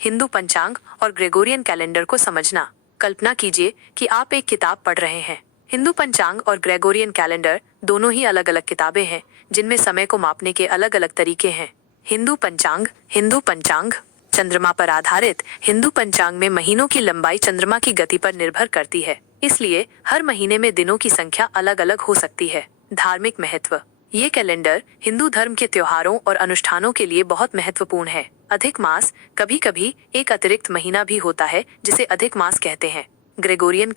हिंदू पंचांग और Gregorian calendar को समझना। कल्पना कीजिए कि आप एक किताब पढ़ रहे हैं। हिंदू पंचांग और ग्रेगोरियन कैलेंडर दोनों ही अलग अलग किताबें हैं जिनमें समय को मापने के अलग अलग तरीके हैं। हिंदू पंचांग चंद्रमा पर आधारित। हिंदू पंचांग में महीनों की लंबाई चंद्रमा की गति पर निर्भर करती है, इसलिए हर महीने में दिनों की संख्या अलग अलग हो सकती है। धार्मिक महत्व। ये कैलेंडर हिंदू धर्म के त्योहारों और अनुष्ठानों के लिए बहुत महत्वपूर्ण है। अधिक मास, कभी कभी एक अतिरिक्त महीना भी होता है जिसे अधिक मास कहते हैं। ग्रेगोरियन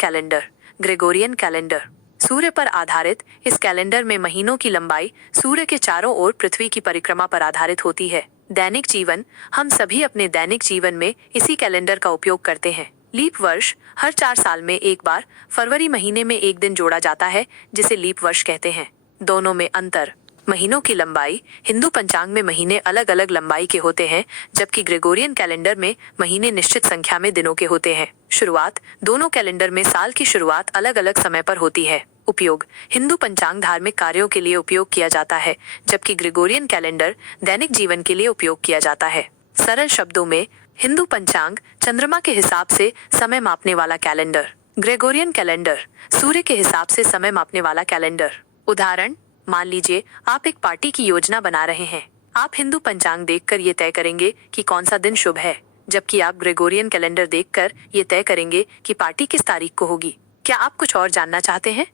कैलेंडर सूर्य पर आधारित। इस कैलेंडर में महीनों की लंबाई सूर्य के चारों ओर पृथ्वी की परिक्रमा पर आधारित होती है। दैनिक जीवन। हम सभी अपने दैनिक जीवन में इसी कैलेंडर का उपयोग करते हैं। लीप वर्ष। हर 4 साल में एक बार फरवरी महीने में एक दिन जोड़ा जाता है जिसे लीप वर्ष कहते हैं। दोनों में अंतर। महीनों की लंबाई। हिंदू पंचांग में महीने अलग अलग लंबाई के होते हैं, जबकि ग्रेगोरियन कैलेंडर में महीने निश्चित संख्या में दिनों के होते हैं। शुरुआत। दोनों कैलेंडर में साल की शुरुआत अलग अलग समय पर होती है। उपयोग। हिंदू पंचांग धार्मिक कार्यों के लिए उपयोग किया जाता है, जबकि ग्रेगोरियन कैलेंडर दैनिक जीवन के लिए उपयोग किया जाता है। सरल शब्दों में, हिंदू पंचांग चंद्रमा के हिसाब से समय मापने वाला कैलेंडर। ग्रेगोरियन कैलेंडर सूर्य के हिसाब से समय मापने वाला कैलेंडर। उदाहरण, मान लीजिए आप एक पार्टी की योजना बना रहे हैं। आप हिंदू पंचांग देखकर ये तय करेंगे कि कौन सा दिन शुभ है, जबकि आप ग्रेगोरियन कैलेंडर देखकर ये तय करेंगे कि पार्टी किस तारीख को होगी। क्या आप कुछ और जानना चाहते हैं?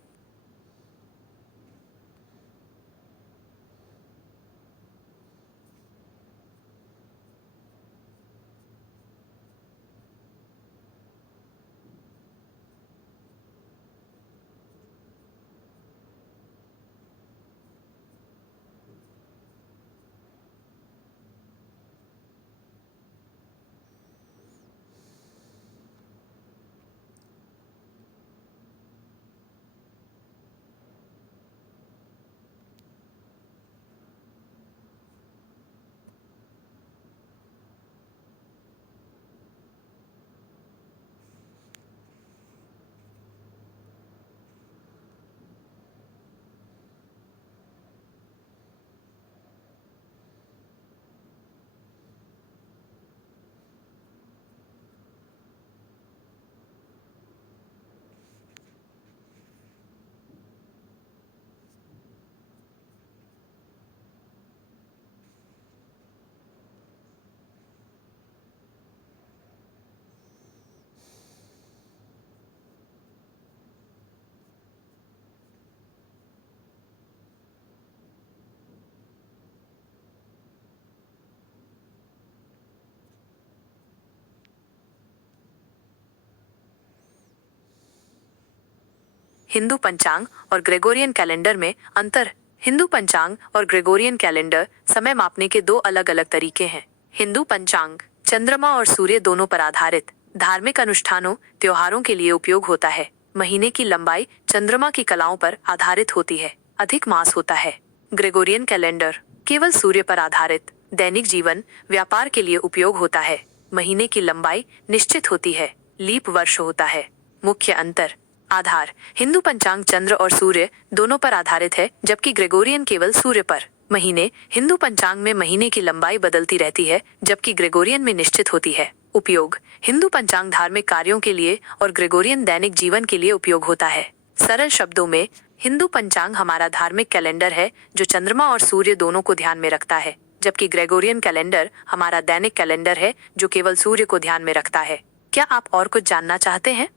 हिंदू पंचांग और ग्रेगोरियन कैलेंडर में अंतर। हिंदू पंचांग और ग्रेगोरियन कैलेंडर समय मापने के 2 अलग अलग तरीके हैं। हिंदू पंचांग चंद्रमा और सूर्य दोनों पर आधारित धार्मिक अनुष्ठानों, त्योहारों के लिए उपयोग होता है। महीने की लंबाई चंद्रमा की कलाओं पर आधारित होती है। अधिक मास होता है। ग्रेगोरियन कैलेंडर केवल सूर्य पर आधारित दैनिक जीवन, व्यापार के लिए उपयोग होता है। महीने की लंबाई निश्चित होती है। लीप वर्ष होता है। मुख्य अंतर। आधार। हिंदू पंचांग चंद्र और सूर्य दोनों पर आधारित है, जबकि ग्रेगोरियन केवल सूर्य पर। महीने। हिंदू पंचांग में महीने की लंबाई बदलती रहती है, जबकि ग्रेगोरियन में निश्चित होती है। उपयोग। हिंदू पंचांग धार्मिक कार्यों के लिए और ग्रेगोरियन दैनिक जीवन के लिए उपयोग होता है। सरल शब्दों में, हिंदू पंचांग हमारा धार्मिक कैलेंडर है जो चंद्रमा और सूर्य दोनों को ध्यान में रखता है, जबकि ग्रेगोरियन कैलेंडर हमारा दैनिक कैलेंडर है जो केवल सूर्य को ध्यान में रखता है। क्या आप और कुछ जानना चाहते हैं?